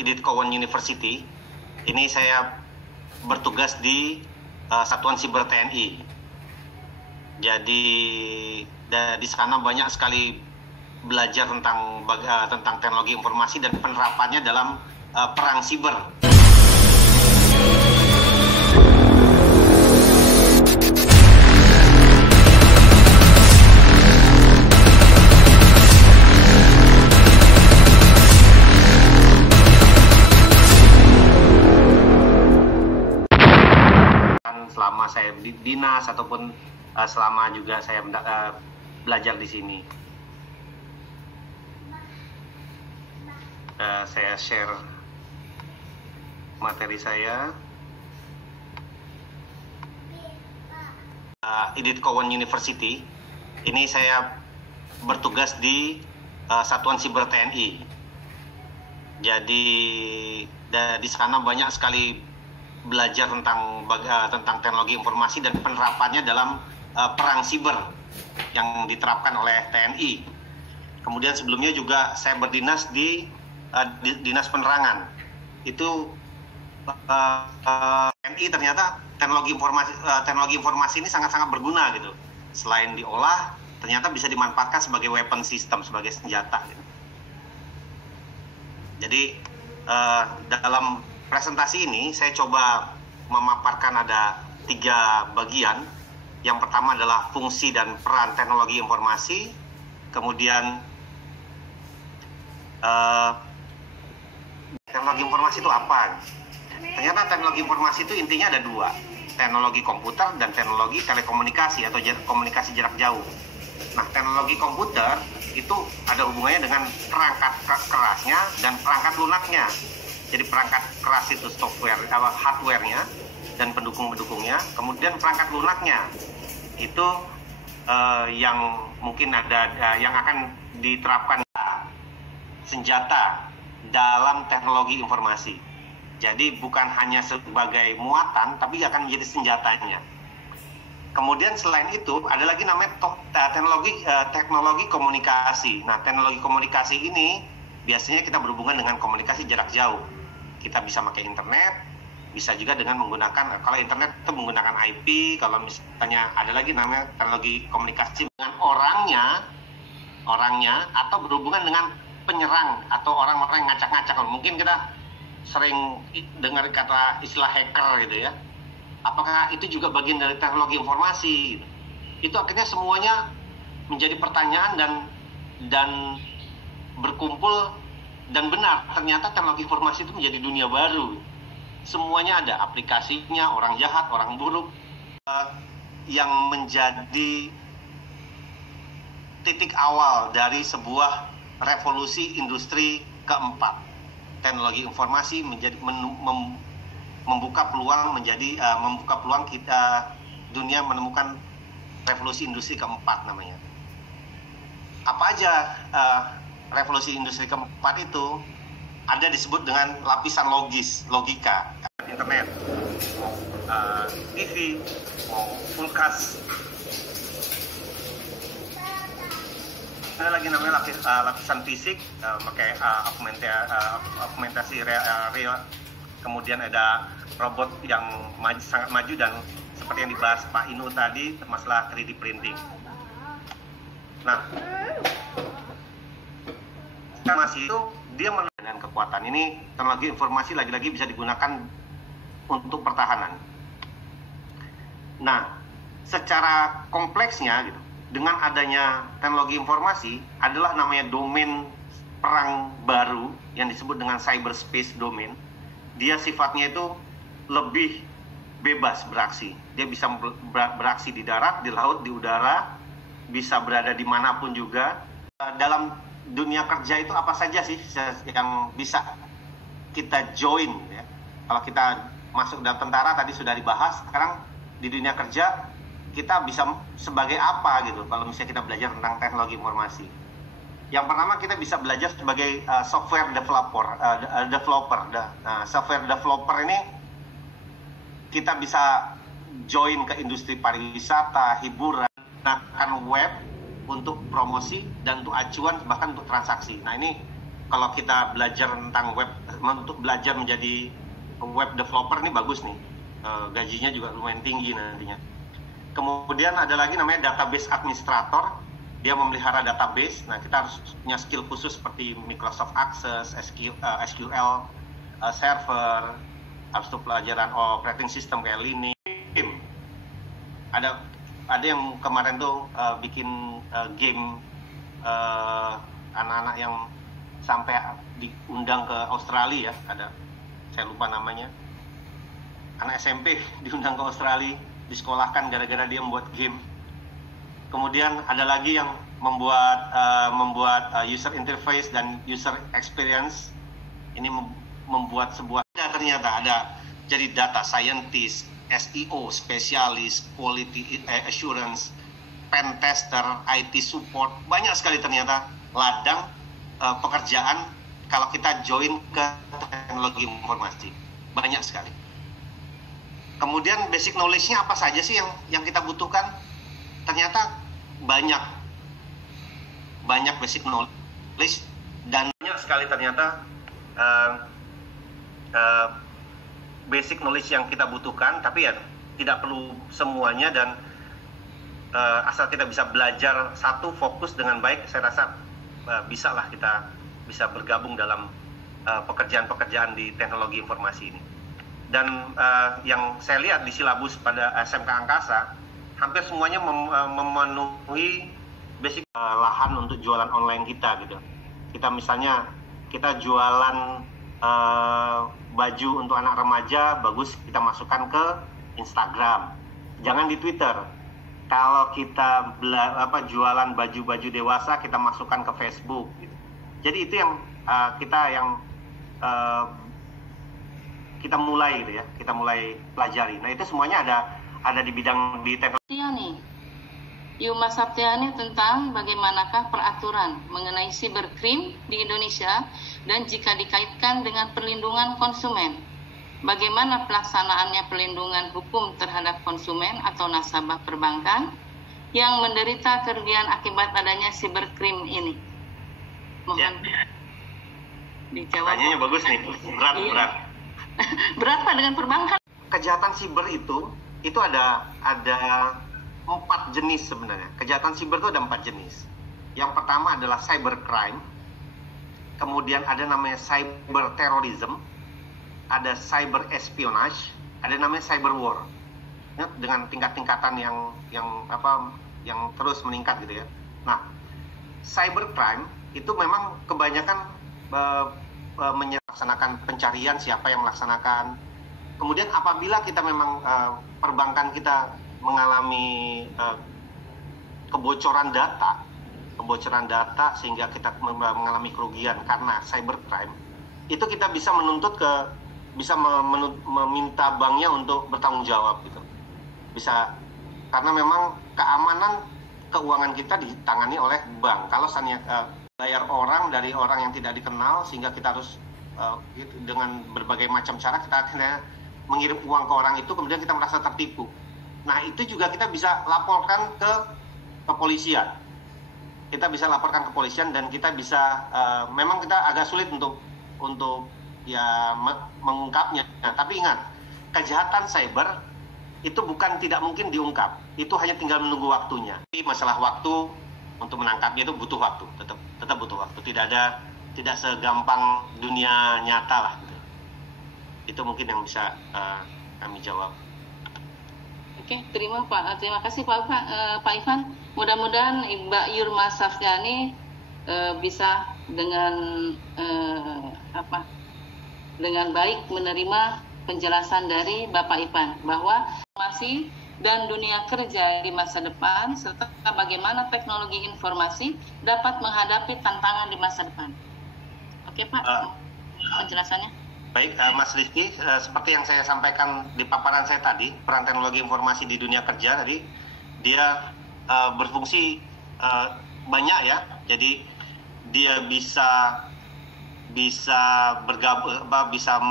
Idit Cowan University. Ini saya bertugas di Satuan Siber TNI. Jadi di sana banyak sekali belajar tentang teknologi informasi dan penerapannya dalam perang siber. Selama saya di dinas ataupun selama juga saya belajar di sini, saya share materi saya. Idit Cowan University. Ini saya bertugas di Satuan Siber TNI. Jadi di sana banyak sekali belajar tentang teknologi informasi dan penerapannya dalam perang siber yang diterapkan oleh TNI. Kemudian sebelumnya juga saya berdinas di Dinas Penerangan. Itu TNI ternyata teknologi informasi ini sangat-sangat berguna gitu. Selain diolah, ternyata bisa dimanfaatkan sebagai weapon system, sebagai senjata gitu. Jadi dalam presentasi ini saya coba memaparkan ada 3 bagian. Yang pertama adalah fungsi dan peran teknologi informasi. Kemudian teknologi informasi itu apa? Ternyata teknologi informasi itu intinya ada 2, teknologi komputer dan teknologi telekomunikasi atau komunikasi jarak jauh. Nah, teknologi komputer itu ada hubungannya dengan perangkat kerasnya dan perangkat lunaknya. Jadi perangkat keras itu software, hardware-nya dan pendukung-pendukungnya. Kemudian perangkat lunaknya itu yang mungkin ada yang akan diterapkan senjata dalam teknologi informasi. Jadi bukan hanya sebagai muatan, tapi akan menjadi senjatanya. Kemudian selain itu ada lagi namanya teknologi komunikasi. Nah, teknologi komunikasi ini biasanya kita berhubungan dengan komunikasi jarak jauh. Kita bisa pakai internet, bisa juga dengan menggunakan, kalau internet itu menggunakan IP, kalau misalnya ada lagi namanya teknologi komunikasi dengan orangnya atau berhubungan dengan penyerang atau orang-orang yang ngacak-ngacak. Mungkin kita sering dengar kata istilah hacker gitu ya. Apakah itu juga bagian dari teknologi informasi? Itu akhirnya semuanya menjadi pertanyaan dan berkumpul. Dan benar, ternyata teknologi informasi itu menjadi dunia baru. Semuanya ada, aplikasinya, orang jahat, orang buruk. Yang menjadi titik awal dari sebuah revolusi industri keempat. Teknologi informasi membuka peluang kita dunia menemukan revolusi industri keempat namanya. Apa aja revolusi industri keempat itu? Ada disebut dengan lapisan logika, internet, TV, kulkas. Ada lagi namanya lapisan fisik, pakai augmentasi real. Kemudian ada robot yang sangat maju dan seperti yang dibahas Pak Inu tadi, masalah 3D printing. Nah, informasi itu dia dengan kekuatan ini. Teknologi informasi lagi-lagi bisa digunakan untuk pertahanan. Nah, secara kompleksnya gitu, dengan adanya teknologi informasi adalah namanya domain perang baru yang disebut dengan cyberspace domain. Dia sifatnya itu lebih bebas beraksi. Dia bisa beraksi di darat, di laut, di udara, bisa berada dimanapun juga. Dalam dunia kerja itu apa saja sih yang bisa kita join ya? Kalau kita masuk dalam tentara tadi sudah dibahas, sekarang di dunia kerja kita bisa sebagai apa gitu kalau misalnya kita belajar tentang teknologi informasi. Yang pertama kita bisa belajar sebagai software developer. Software developer ini kita bisa join ke industri pariwisata, hiburan, gunakan web untuk promosi dan untuk acuan bahkan untuk transaksi. Nah, ini kalau kita belajar tentang web, untuk belajar menjadi web developer ini bagus nih. Gajinya juga lumayan tinggi nantinya. Kemudian ada lagi namanya database administrator. Dia memelihara database. Nah, kita harus punya skill khusus seperti Microsoft Access, SQL server, harus tuh pelajaran operating system kayak Linux. Ada yang kemarin tuh bikin game anak-anak yang sampai diundang ke Australia ya, saya lupa namanya, anak SMP diundang ke Australia, disekolahkan gara-gara dia membuat game. Kemudian ada lagi yang membuat user interface dan user experience. Ini membuat sebuah, ternyata ada jadi data scientist, SEO spesialis, quality assurance, pen tester, IT support, banyak sekali ternyata ladang pekerjaan kalau kita join ke teknologi informasi, banyak sekali. Kemudian basic knowledge-nya apa saja sih yang kita butuhkan? Ternyata banyak basic knowledge, dan banyak sekali ternyata basic knowledge yang kita butuhkan, tapi ya tidak perlu semuanya, dan asal kita bisa belajar satu fokus dengan baik, saya rasa bisalah kita bisa bergabung dalam pekerjaan-pekerjaan di teknologi informasi ini. Dan yang saya lihat di silabus pada SMK Angkasa, hampir semuanya memenuhi basic lahan untuk jualan online kita gitu. Kita misalnya kita jualan baju untuk anak remaja, bagus kita masukkan ke Instagram, jangan di Twitter. Kalau kita jualan baju-baju dewasa, kita masukkan ke Facebook gitu. Jadi itu yang kita mulai gitu ya, kita mulai pelajari. Nah, itu semuanya ada di bidang di teknologi. Yuma Saptiani tentang bagaimanakah peraturan mengenai cybercrime di Indonesia dan jika dikaitkan dengan perlindungan konsumen. Bagaimana pelaksanaannya perlindungan hukum terhadap konsumen atau nasabah perbankan yang menderita kerugian akibat adanya cybercrime ini? Mohon dijawab. Pertanyaannya bagus nih, berat. Berat Pak dengan perbankan. Kejahatan siber itu ada 4 jenis sebenarnya. Kejahatan siber itu ada 4 jenis. Yang pertama adalah cybercrime. Kemudian ada namanya cyber terrorism, ada cyber espionage, ada namanya cyber war. Ya, dengan tingkat-tingkatan yang terus meningkat gitu ya. Nah, cybercrime itu memang kebanyakan melaksanakan pencarian, siapa yang melaksanakan. Kemudian apabila kita memang perbankan kita mengalami kebocoran data sehingga kita mengalami kerugian karena cybercrime, itu kita bisa meminta banknya untuk bertanggung jawab gitu. Bisa, karena memang keamanan keuangan kita ditangani oleh bank. Kalau misalnya bayar dari orang yang tidak dikenal, sehingga kita harus dengan berbagai macam cara kita akhirnya mengirim uang ke orang itu, kemudian kita merasa tertipu. Nah, itu juga kita bisa laporkan ke kepolisian. Kita bisa laporkan ke kepolisian, dan kita bisa memang kita agak sulit untuk ya mengungkapnya. Nah, tapi ingat, kejahatan cyber itu bukan tidak mungkin diungkap. Itu hanya tinggal menunggu waktunya. Tapi masalah waktu untuk menangkapnya itu butuh waktu, tetap butuh waktu. Tidak segampang dunia nyata lah gitu. Itu mungkin yang bisa kami jawab. Oke, terima kasih Pak Ivan. Mudah-mudahan Mbak Yurma Saftiani bisa dengan baik menerima penjelasan dari Bapak Ivan bahwa informasi dan dunia kerja di masa depan serta bagaimana teknologi informasi dapat menghadapi tantangan di masa depan. Oke Pak, penjelasannya. Baik, Mas Rizky, seperti yang saya sampaikan di paparan saya tadi, peran teknologi informasi di dunia kerja tadi, dia berfungsi banyak ya. Jadi dia bisa bergabung, bisa